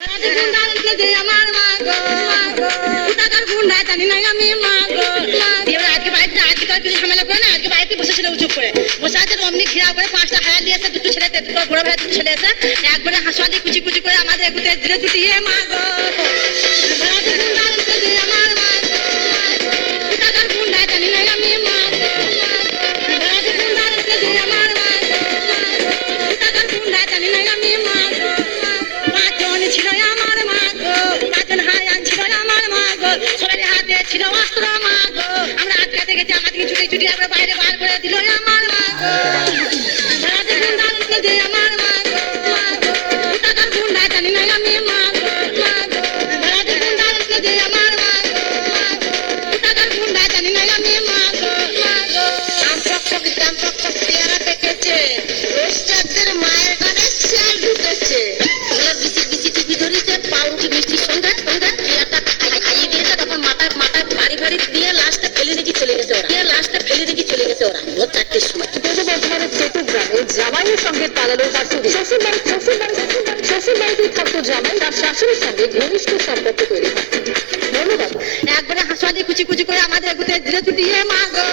আমার মা গো টাকার গুন্ডা জানি না আমি মা গো আজকে বাড়িতে আজকে কিছু ঝামেলা করে না আজকে বাড়িতে বসেছিল উচুপ করে বসে আছে অমনি ঘিরা করে 5টা হায়ার নিয়ে এসে দুটো ছেলে দুটো বড় ভাই দুটো ছেলে এসে একবারে হাসুয়ালি কুচি কুচি করে আমাদের এগুতে ধীরে জুটিয়ে মা গো আমার মা গো টাকার গুন্ডা জানি না আমি মা গো আমার মা গো টাকার গুন্ডা জানি না আমি মা গো 5 জন ছিল আমার মা গো 5 জন হায়ার ছিল আমার মা গো সবাই হাতে ছিল অস্ত্র মা গো আমরা আটকাতে গেছি আমাদেরকে ছুটে ছুটে আমরা বাইরে বার করে দিল আমার মা গো আমার মা গো টাকার গুন্ডা জানি না আমি মা গো আমার মা গো টাকার গুন্ডা জানি না আমি মা গো জামপক পেয়ারা পেকেছে রোস্টারদের মায়ের কানে সেল ঢুকেছে বিসি বিসি টিভি ধরেছে পাউরুটি মিষ্টির সঙ্গে সঙ্গে পেয়ারটা খাইয়ে দিয়েছে তখন মাথায় মাথায় ভারী ভারী দিয়ে লাশটা ফেলে রেখে চলে গেছে ওরা ভোর 4টের সময় বর্তমানে চেতু গ্রামে জামাইয়ের সঙ্গে পালালো শাশুড়ি শ্বশুর বাড়িতেই থাকতো জামাই তার শাশুড়ির সঙ্গে ঘনিষ্ঠ সম্পর্ক তৈরি হয় ধন্যবাদ একবারে হাসুয়ালি কুচি কুচি করে আমাদের এগুতে ধীরে ছুটিয়ে মা গো